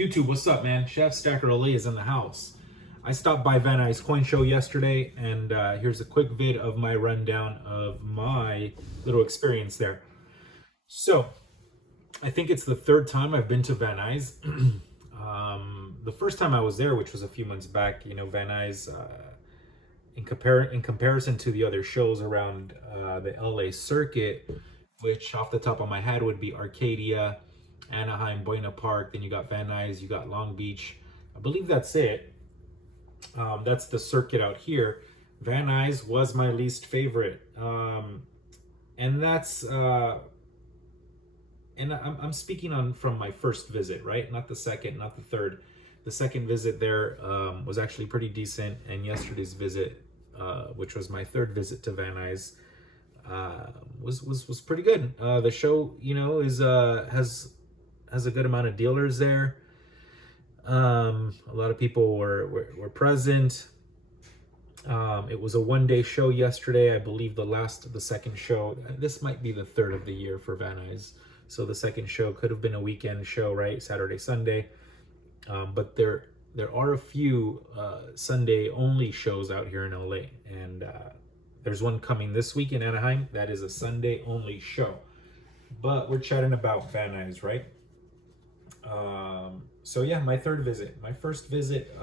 YouTube, what's up, man? Chef Stacker Olay is in the house. I stopped by Nuys Coin Show yesterday, and here's a quick vid of my rundown of my little experience there. So, I think it's the third time I've been to Nuys. The first time I was there, which was a few months back, Nuys, in comparison to the other shows around the LA circuit, which off the top of my head would be Arcadia, Anaheim, Buena Park, then you got Nuys, you got Long Beach. I believe that's it. That's the circuit out here. Nuys was my least favorite. And that's, and I'm speaking on from my first visit, right? Not the second, not the third. The second visit there was actually pretty decent. And yesterday's visit, which was my third visit to Nuys, was pretty good. The show, is has a good amount of dealers there. A lot of people were present. It was a one-day show yesterday. I believe the second show, this might be the third of the year for Nuys. So the second show could have been a weekend show, right? Saturday, Sunday. But there are a few Sunday only shows out here in LA. And there's one coming this week in Anaheim. That is a Sunday only show. But we're chatting about Nuys, right? So yeah, my third visit. My first visit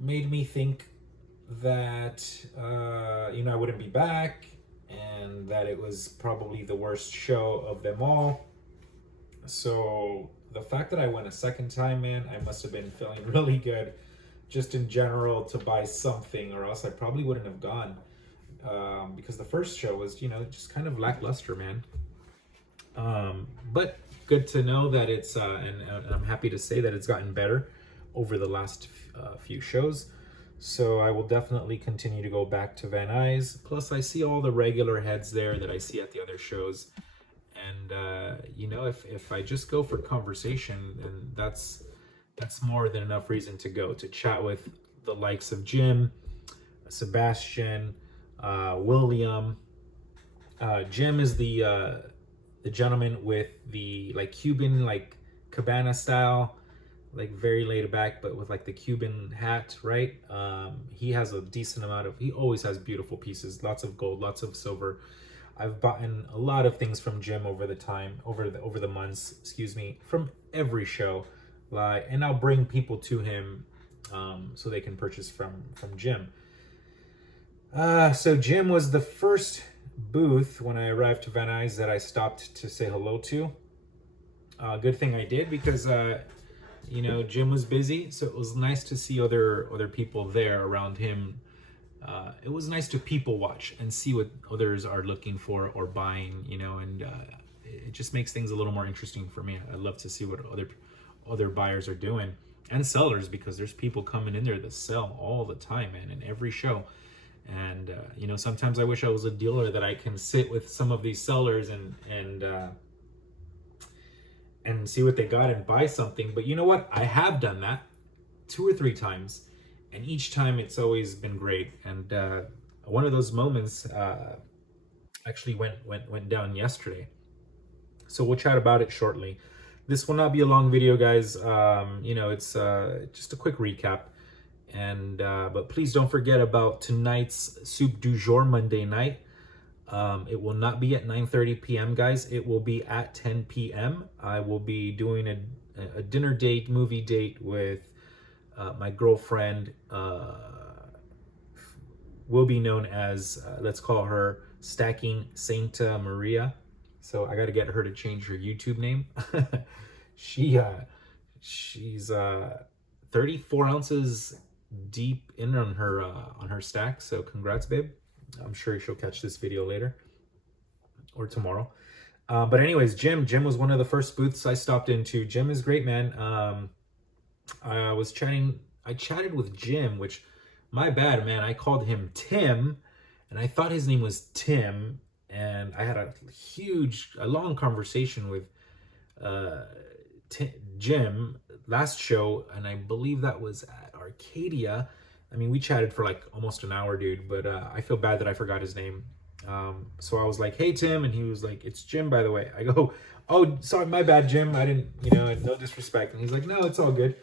made me think that I wouldn't be back, and that it was probably the worst show of them all. So the fact that I went a second time, man, I must have been feeling really good just in general to buy something, or else I probably wouldn't have gone, because the first show was just kind of lackluster, man. But good to know that it's and I'm happy to say that it's gotten better over the last few shows. So I will definitely continue to go back to Nuys. Plus, I see all the regular heads there that I see at the other shows, and if I just go for conversation, then that's more than enough reason to go to chat with the likes of Jim, Sebastian, William. Jim is the gentleman with the Cuban cabana style, very laid back, but with the Cuban hat, right? He has a decent amount of, he always has beautiful pieces, lots of gold, lots of silver. I've bought a lot of things from Jim over the months, from every show, and I'll bring people to him so they can purchase from Jim. So Jim was the first booth when I arrived to Nuys that I stopped to say hello to. Good thing I did, because Jim was busy, so it was nice to see other people there around him. It was nice to people watch and see what others are looking for or buying, and it just makes things a little more interesting for me. I love to see what other buyers are doing, and sellers, because there's people coming in there that sell all the time, man, in every show. And sometimes I wish I was a dealer that I can sit with some of these sellers and see what they got and buy something. But you know what? I have done that 2 or 3 times, and each time it's always been great. And one of those moments actually went down yesterday. So we'll chat about it shortly. This will not be a long video, guys. It's just a quick recap. And but please don't forget about tonight's Soup du Jour Monday night. It will not be at 9:30 p.m., guys. It will be at 10 p.m. I will be doing a dinner date, movie date with my girlfriend. Will be known as, let's call her Stacking Santa Maria. So I got to get her to change her YouTube name. She's 34 ounces deep in on her stack, so congrats, babe. I'm sure she'll catch this video later or tomorrow. But anyways, Jim was one of the first booths I stopped into. Jim is great, man. I chatted with Jim, which, my bad, man, I called him Tim, and I thought his name was Tim, and I had a long conversation with Jim last show, and I believe that was at Arcadia. I mean, we chatted for almost an hour, dude, but I feel bad that I forgot his name. So I was like, "Hey Tim," and he was like, "It's Jim, by the way." I go, "Oh, sorry, my bad, Jim. I didn't, no disrespect." And he's like, "No, it's all good."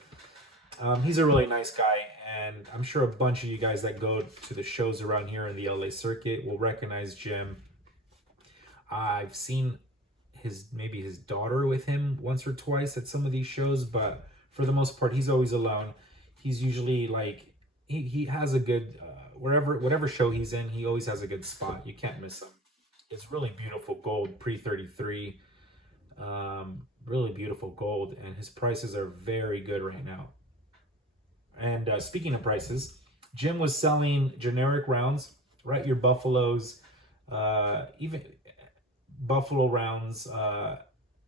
He's a really nice guy, and I'm sure a bunch of you guys that go to the shows around here in the LA circuit will recognize Jim. I've seen maybe his daughter with him once or twice at some of these shows, but for the most part, he's always alone. He's usually like he has a good whatever show he's in, he always has a good spot. You can't miss him. It's really beautiful gold pre 33, really beautiful gold, and his prices are very good right now. And speaking of prices, Jim was selling generic rounds, right? Your Buffaloes, even Buffalo rounds,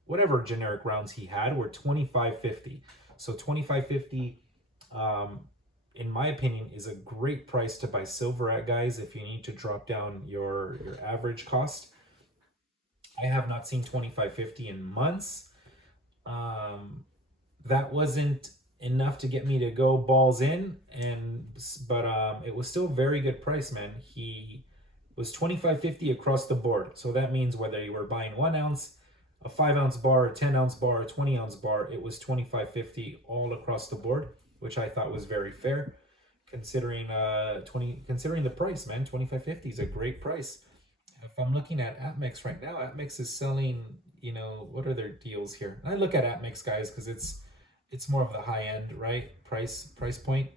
whatever generic rounds he had were $25.50. So $25.50, in my opinion, is a great price to buy silver at, guys. If you need to drop down your average cost, I have not seen $25.50 in months. That wasn't enough to get me to go balls in, but it was still a very good price, man. He was $25.50 across the board. So that means whether you were buying 1 ounce, a 5-ounce bar, a 10-ounce bar, a 20-ounce bar, it was $25.50 all across the board, which I thought was very fair, considering considering the price, man. $25.50 is a great price. If I'm looking at Atmix right now, Atmix is selling, what are their deals here? I look at Atmix, guys, because it's more of the high end, right? Price point.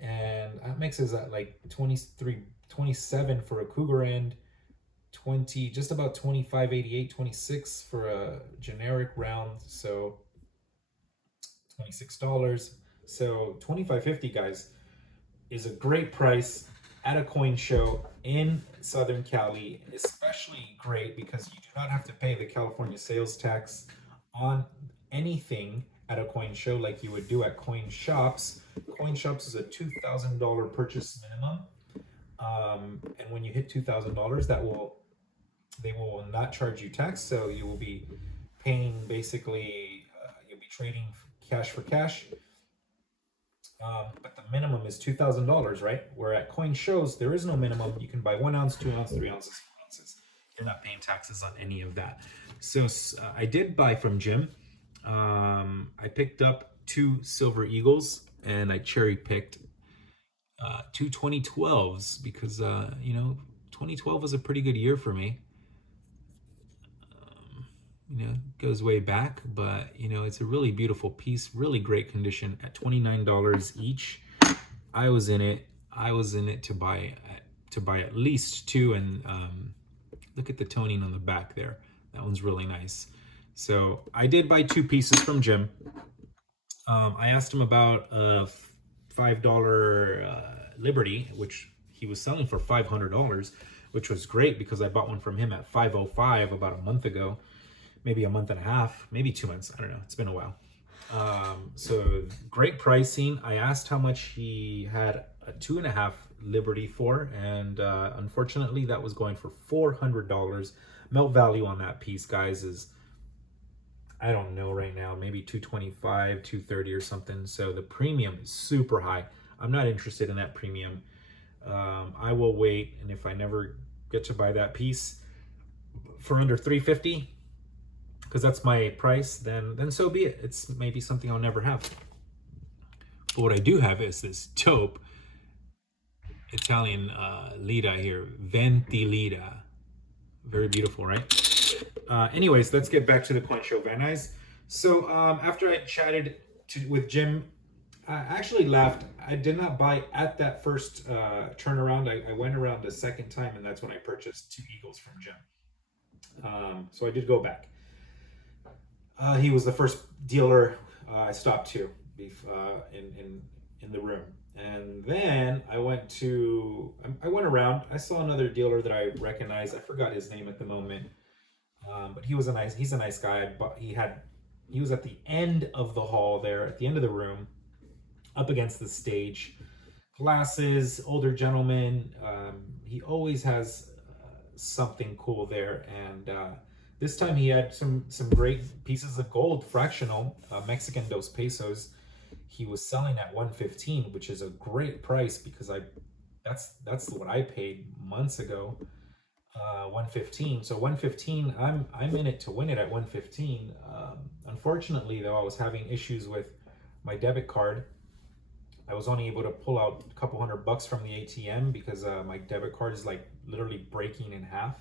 And Atmix is at like 27 for a Cougar end, just about 25.88, 26 for a generic round. So $26. So $25.50, guys, is a great price at a coin show in Southern Cali, especially great because you do not have to pay the California sales tax on anything at a coin show like you would do at coin shops. Coin shops is a $2,000 purchase minimum, and when you hit $2,000, they will not charge you tax, so you will be paying basically you'll be trading cash for cash. But the minimum is $2,000, right? Where at coin shows there is no minimum. You can buy 1 ounce, 2 ounce, 3 ounces, 4 ounces. You're not paying taxes on any of that. So I did buy from Jim. I picked up 2 Silver Eagles, and I cherry picked 2 2012s because 2012 was a pretty good year for me. Goes way back, but it's a really beautiful piece, really great condition at $29 each. I was in it to buy at least 2, and look at the toning on the back there. That one's really nice. So I did buy 2 pieces from Jim. I asked him about a $5 Liberty, which he was selling for $500, which was great because I bought one from him at $505 about a month ago, maybe a month and a half, maybe 2 months. I don't know. It's been a while. So great pricing. I asked how much he had a 2.5 Liberty for, and unfortunately that was going for $400. Melt value on that piece, guys, is, I don't know right now, maybe $225, $230 or something. So the premium is super high. I'm not interested in that premium. I will wait, and if I never get to buy that piece for under $350, because that's my price, then so be it. It's maybe something I'll never have. But what I do have is this dope Italian lira here, 20 lira. Very beautiful, right? Anyways, let's get back to the coin show, Van Nuys. So after I chatted with Jim, I actually left. I did not buy at that first turnaround. I went around a second time, and that's when I purchased 2 Eagles from Jim. So I did go back. He was the first dealer I stopped to in the room, and then I went around. I saw another dealer that I recognized. I forgot his name at the moment, but he's a nice guy. But he was at the end of the hall there, at the end of the room, up against the stage. Glasses, older gentleman. He always has something cool there, and this time he had some great pieces of gold, fractional, Mexican dos pesos. He was selling at $115, which is a great price because that's what I paid months ago. 115. So 115, I'm in it to win it at 115. Unfortunately, though, I was having issues with my debit card. I was only able to pull out a couple $100 from the ATM because my debit card is like literally breaking in half.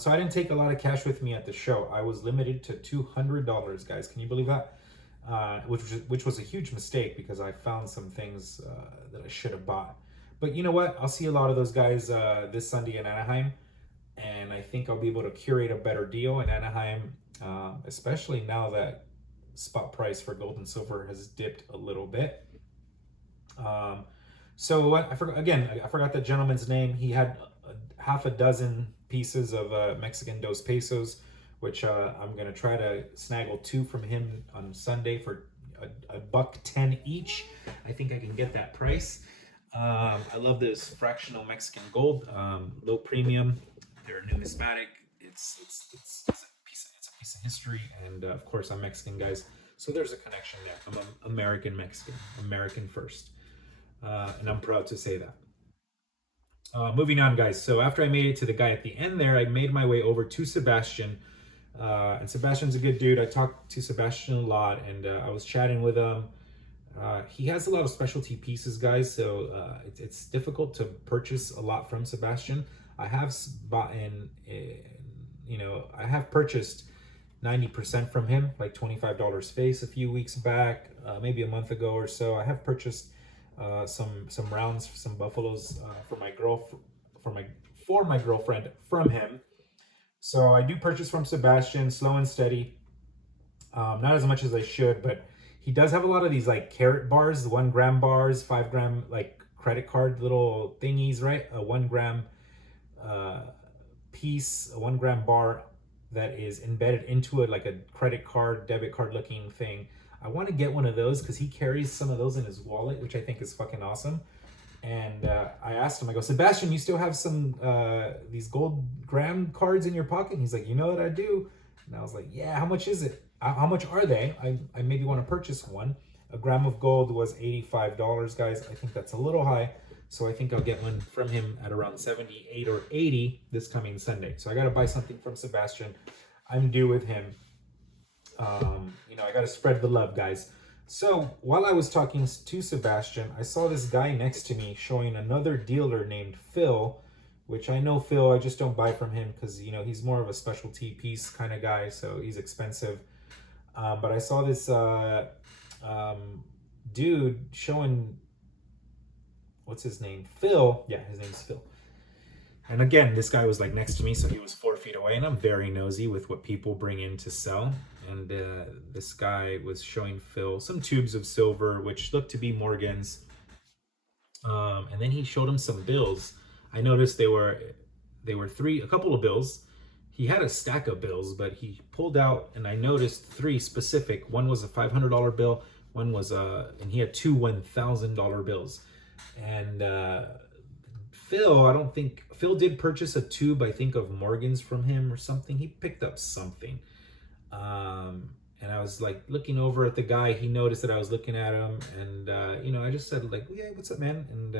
So I didn't take a lot of cash with me at the show. I was limited to $200, guys. Can you believe that? Which was a huge mistake because I found some things that I should have bought. But you know what? I'll see a lot of those guys this Sunday in Anaheim, and I think I'll be able to curate a better deal in Anaheim, especially now that spot price for gold and silver has dipped a little bit. So what I forgot that gentleman's name. He had half a dozen pieces of Mexican dos pesos, which I'm gonna try to snaggle 2 from him on Sunday for a $1.10 each. I think I can get that price. I love this fractional Mexican gold, low premium. They're numismatic. It's a piece of history, and of course I'm Mexican, guys. So there's a connection there. I'm an American Mexican, American first, and I'm proud to say that. Moving on, guys. So after I made it to the guy at the end there, I made my way over to Sebastian. And Sebastian's a good dude. I talked to Sebastian a lot, and I was chatting with him. He has a lot of specialty pieces, guys, so it's difficult to purchase a lot from Sebastian. I have bought I have purchased 90% from him, like $25 face a few weeks back, maybe a month ago or so. I have purchased some rounds, some buffaloes for my girlfriend from him. So I do purchase from Sebastian, slow and steady. Not as much as I should, but he does have a lot of these like carrot bars, 1 gram bars, 5 gram like credit card little thingies, right? A 1 gram piece, a 1 gram bar that is embedded into it like a credit card, debit card looking thing. I want to get one of those because he carries some of those in his wallet, which I think is fucking awesome. And I asked him, I go, Sebastian, you still have some these gold gram cards in your pocket? And he's like, you know what I do? And I was like, yeah, how much is it? How much are they? I maybe want to purchase one. A gram of gold was $85, guys. I think that's a little high. So I think I'll get one from him at around 78 or 80 this coming Sunday. So I got to buy something from Sebastian. I'm due with him. I got to spread the love, guys. So while I was talking to Sebastian, I saw this guy next to me showing another dealer named Phil, which I know Phil, I just don't buy from him because, he's more of a specialty piece kind of guy, so he's expensive. But I saw this dude showing, what's his name? Phil. Yeah, his name's Phil. And again, this guy was like next to me, so he was 4 feet away, and I'm very nosy with what people bring in to sell. And this guy was showing Phil some tubes of silver, which looked to be Morgan's. And then he showed him some bills. I noticed they were a couple of bills. He had a stack of bills, but he pulled out, and I noticed 3 specific. One was a $500 bill. One was and he had 2 $1,000 bills. And Phil did purchase a tube, I think, of Morgan's from him or something. He picked up something. And I was like looking over at the guy. He noticed that I was looking at him, and I just said like, "Yeah, what's up, man?" And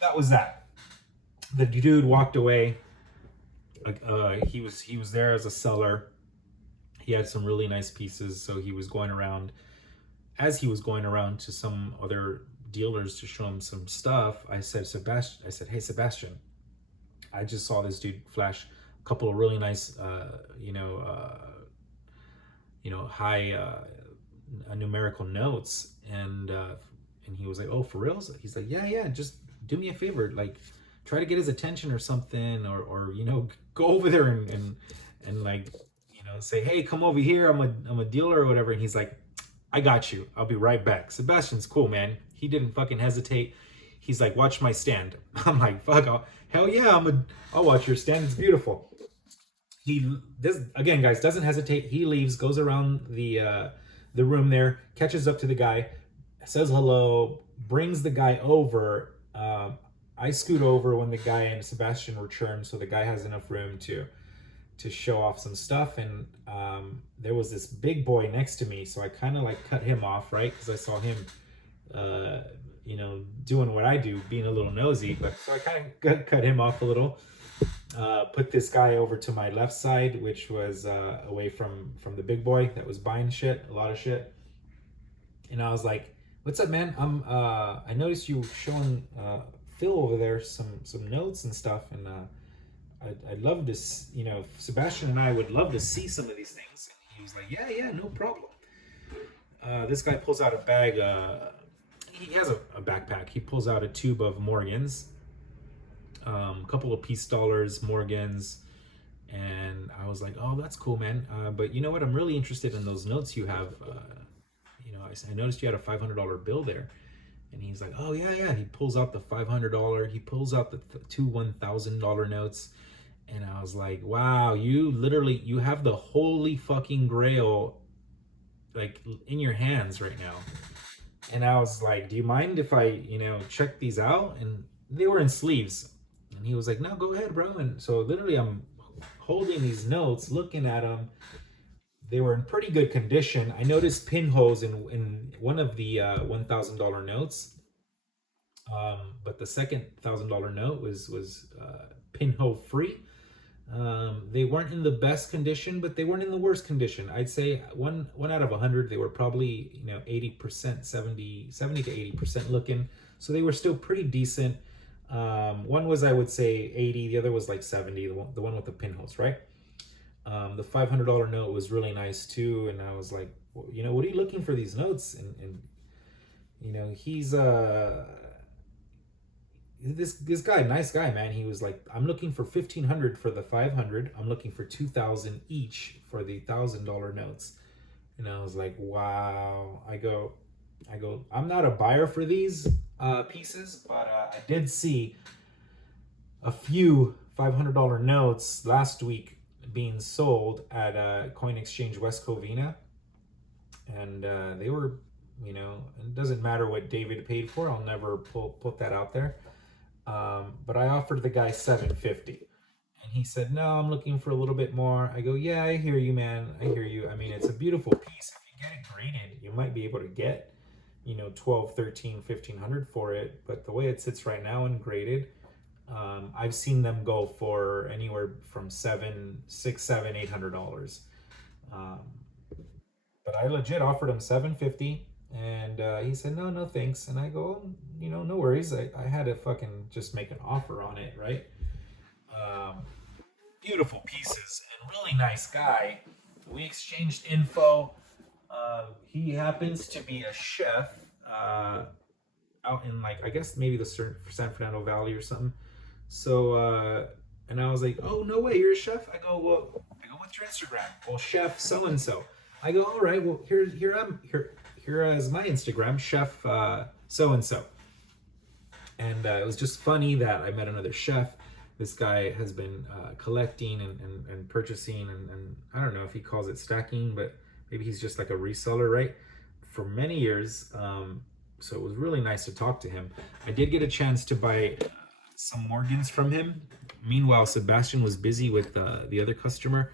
that was that. The dude walked away. He was there as a seller. He had some really nice pieces, so he was going around. As he was going around to some other dealers to show him some stuff, I said, "Hey, Sebastian, I just saw this dude flash a couple of really nice, high numerical notes," and he was like, "Oh, for real?" He's like, "Yeah, just do me a favor, like try to get his attention or something, or go over there and like say, hey, come over here. I'm a dealer or whatever." And he's like, "I got you. I'll be right back." Sebastian's cool, man. He didn't fucking hesitate. He's like, "Watch my stand." I'm like, "Fuck, hell yeah, I'll watch your stand. It's beautiful." He does, again, guys, doesn't hesitate. He leaves, goes around the room there, catches up to the guy, says hello, brings the guy over. I scoot over when the guy and Sebastian return, so the guy has enough room to show off some stuff. And there was this big boy next to me, so I kind of like cut him off, right? Because I saw him, doing what I do, being a little nosy. But so I kind of cut him off a little. Put this guy over to my left side, which was away from the big boy that was buying a lot of shit. And I was like, "What's up, man? I noticed you showing Phil over there some notes and stuff, and I'd love to, Sebastian and I would love to see some of these things." And he was like, "Yeah, no problem." This guy pulls out a bag. He has a backpack. He pulls out a tube of Morgans, a couple of piece dollars, Morgans, and I was like, "Oh, that's cool, man. But you know what? I'm really interested in those notes you have. I noticed you had a $500 bill there." And he's like, "Oh yeah." He pulls out the $500. He pulls out the two $1,000 notes, and I was like, "Wow, you have the holy fucking grail, like in your hands right now." And I was like, "Do you mind if I, check these out?" And they were in sleeves. And he was like, "No, go ahead, bro." And so literally I'm holding these notes, looking at them. They were in pretty good condition. I noticed pinholes in one of the $1,000 notes. But the second $1,000 note was pinhole free. They weren't in the best condition, but they weren't in the worst condition. I'd say one out of 100, they were probably 80%, 70 to 80% looking. So they were still pretty decent. One was, I would say, 80. The other was like 70. The one with the pinholes, right? The $500 note was really nice too, and I was like, well, what are you looking for these notes? And he's this guy, nice guy, man. He was like, "I'm looking for 1,500 for the 500. I'm looking for 2,000 each for the $1,000 notes." And I was like, "Wow." I go, "I'm not a buyer for these pieces, but I did see a few $500 notes last week being sold at Coin Exchange West Covina, and they were, it doesn't matter what David paid for. I'll never put that out there. But I offered the guy $750, and he said, "No, I'm looking for a little bit more." I go, "Yeah, I hear you, man. I hear you. I mean, it's a beautiful piece. If you get it graded, you might be able to get, 12, 13, 1,500 for it. But the way it sits right now and graded, I've seen them go for anywhere from $700, $800. But I legit offered him $750, and he said, no, thanks." And I go, "No worries. I had to fucking just make an offer on it, right?" Beautiful pieces and really nice guy. We exchanged info. He happens to be a chef out in, like, I guess maybe the San Fernando Valley or something. So and I was like, "Oh, no way, you're a chef?" I go, "What's your Instagram?" "Well, chef so and so." I go, "All right, well, here is my Instagram, chef so and so." And it was just funny that I met another chef. This guy has been collecting and purchasing, and I don't know if he calls it stacking, but maybe he's just like a reseller, right? For many years. So it was really nice to talk to him. I did get a chance to buy some Morgans from him. Meanwhile, Sebastian was busy with the other customer.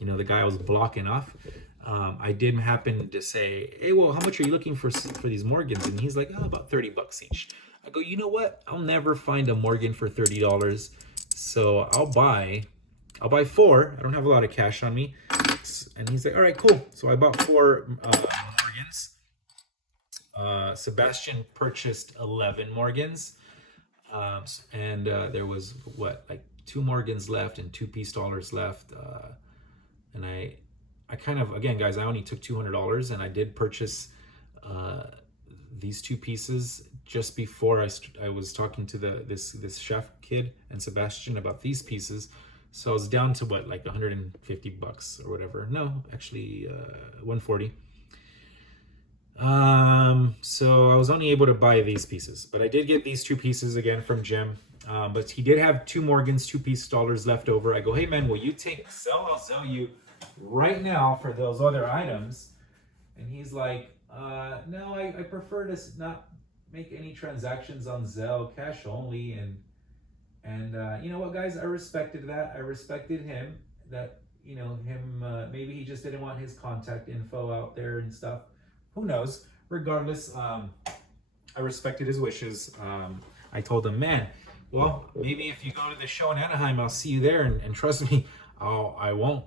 The guy I was blocking off. I did happen to say, "Hey, well, how much are you looking for these Morgans?" And he's like, "Oh, about $30 each." I go, "You know what? I'll never find a Morgan for $30. So I'll buy 4. I don't have a lot of cash on me." And he's like, "All right, cool." So I bought 4 Morgans. Sebastian purchased 11 Morgans. And there was like 2 Morgans left and 2 piece dollars left. And I kind of, again, guys, I only took $200, and I did purchase these 2 pieces just before I was talking to this chef kid and Sebastian about these pieces. So I was down to what, like $150 or whatever. No, actually, $140. So I was only able to buy these pieces, but I did get these 2 pieces again from Jim. But he did have 2 Morgans, 2 piece dollars left over. I go, "Hey man, will you I'll sell you right now for those other items." And he's like, "No, I prefer to not make any transactions on Zelle, cash only." And you know what, guys, I respected that. I respected him, that, maybe he just didn't want his contact info out there and stuff. Who knows? Regardless, I respected his wishes. I told him, "Man, Well, maybe if you go to the show in Anaheim, I'll see you there. And trust me, I won't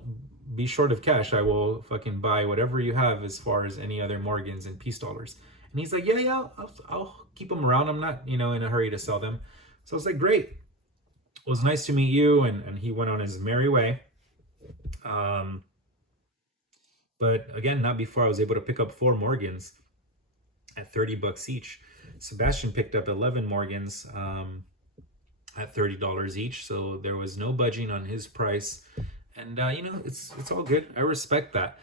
be short of cash. I will fucking buy whatever you have as far as any other Morgans and peace dollars. And he's like, yeah, yeah, I'll keep them around. I'm not, in a hurry to sell them. So I was like, great. It was nice to meet you. And he went on his merry way. But again, not before I was able to pick up 4 Morgans at $30 each. Sebastian picked up 11 Morgans at $30 each, so there was no budging on his price. And it's all good. I respect that.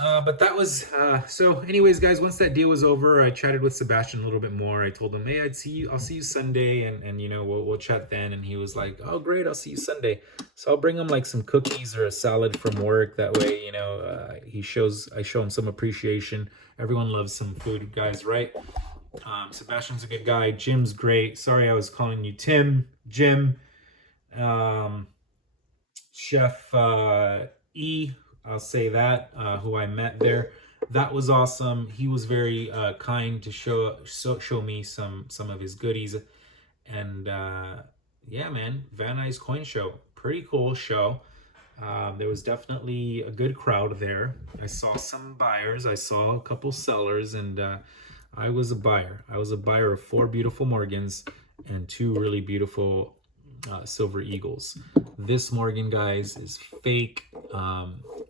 But that was so. Anyways, guys, once that deal was over, I chatted with Sebastian a little bit more. I told him, "Hey, I'll see you Sunday, and we'll chat then." And he was like, "Oh, great, I'll see you Sunday." So I'll bring him like some cookies or a salad from work. That way, I show him some appreciation. Everyone loves some food, guys, right? Sebastian's a good guy. Jim's great. Sorry, I was calling you Tim. Jim. Chef E, I'll say that, who I met there. That was awesome. He was very kind to show me some of his goodies. And yeah, man, Van Nuys Coin Show, pretty cool show. There was definitely a good crowd there. I saw some buyers, I saw a couple sellers, and I was a buyer. I was a buyer of 4 beautiful Morgans and 2 really beautiful silver eagles. This Morgan, guys, is fake.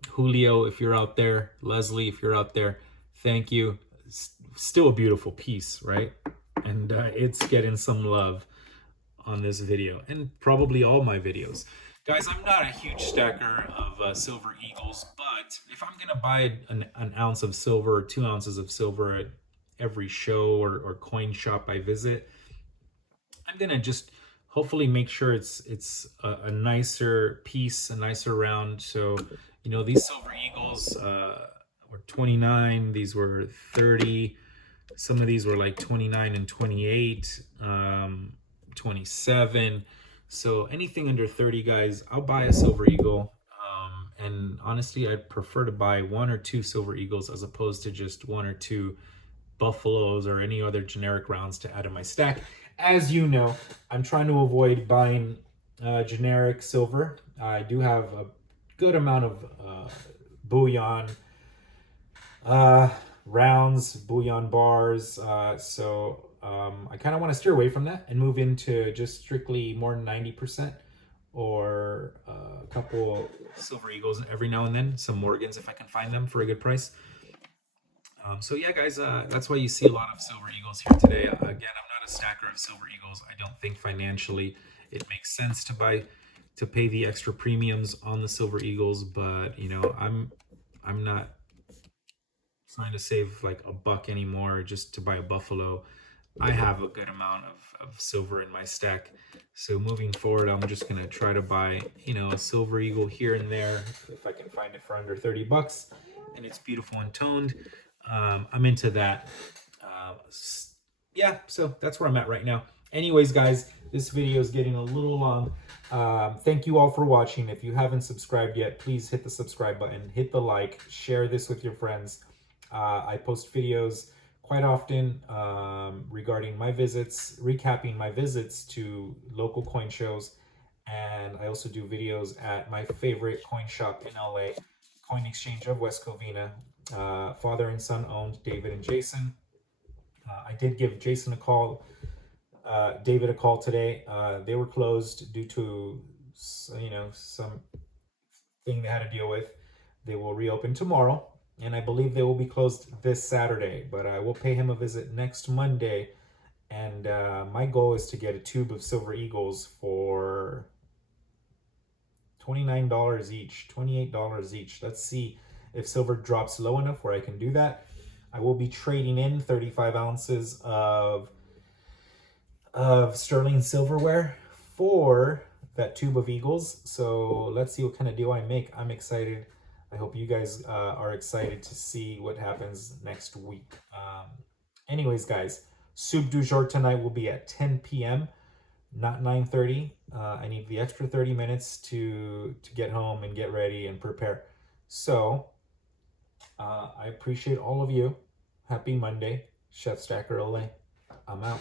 Julio, if you're out there, Leslie, if you're out there, thank you. Still a beautiful piece, right? And it's getting some love on this video, and probably all my videos. Guys, I'm not a huge stacker of silver eagles, but if I'm gonna buy an ounce of silver or 2 ounces of silver at every show or coin shop I visit, I'm gonna just hopefully make sure it's a nicer piece, a nicer round. So these silver eagles were 29, these were 30, some of these were like 29 and 28, 27. So anything under 30, guys, I'll buy a silver eagle. And honestly, I'd prefer to buy 1 or 2 silver eagles as opposed to just 1 or 2 buffaloes or any other generic rounds to add to my stack. As you know, I'm trying to avoid buying generic silver. I do have a good amount of bullion rounds, bullion bars. So I kind of want to steer away from that and move into just strictly more than 90%, or a couple silver eagles every now and then, some Morgans if I can find them for a good price. So yeah, guys, that's why you see a lot of silver eagles here today. Again, I'm not a stacker of silver eagles. I don't think financially it makes sense to pay the extra premiums on the silver eagles, but I'm not trying to save like $1 anymore just to buy a buffalo. I have a good amount of silver in my stack. So moving forward, I'm just gonna try to buy, a silver eagle here and there if I can find it for under $30 and it's beautiful and toned. I'm into that. Yeah, so that's where I'm at right now. Anyways, guys, this video is getting a little long. Thank you all for watching. If you haven't subscribed yet, please hit the subscribe button, hit the like, share this with your friends. I post videos quite often regarding my visits, recapping my visits to local coin shows. And I also do videos at my favorite coin shop in LA, Coin Exchange of West Covina. Father and son owned, David and Jason. I did give Jason a call, David a call today. They were closed due to some thing they had to deal with. They will reopen tomorrow, and I believe they will be closed this Saturday, but I will pay him a visit next Monday. And my goal is to get a tube of silver eagles for $29 each, $28 each. Let's see if silver drops low enough where I can do that. I will be trading in 35 ounces of sterling silverware for that tube of eagles. So let's see what kind of deal I make. I'm excited. I hope you guys are excited to see what happens next week. Anyways, guys, soup du jour tonight will be at 10 p.m., not 9:30. I need the extra 30 minutes to get home and get ready and prepare. So I appreciate all of you. Happy Monday. Chef Stacker Ole. I'm out.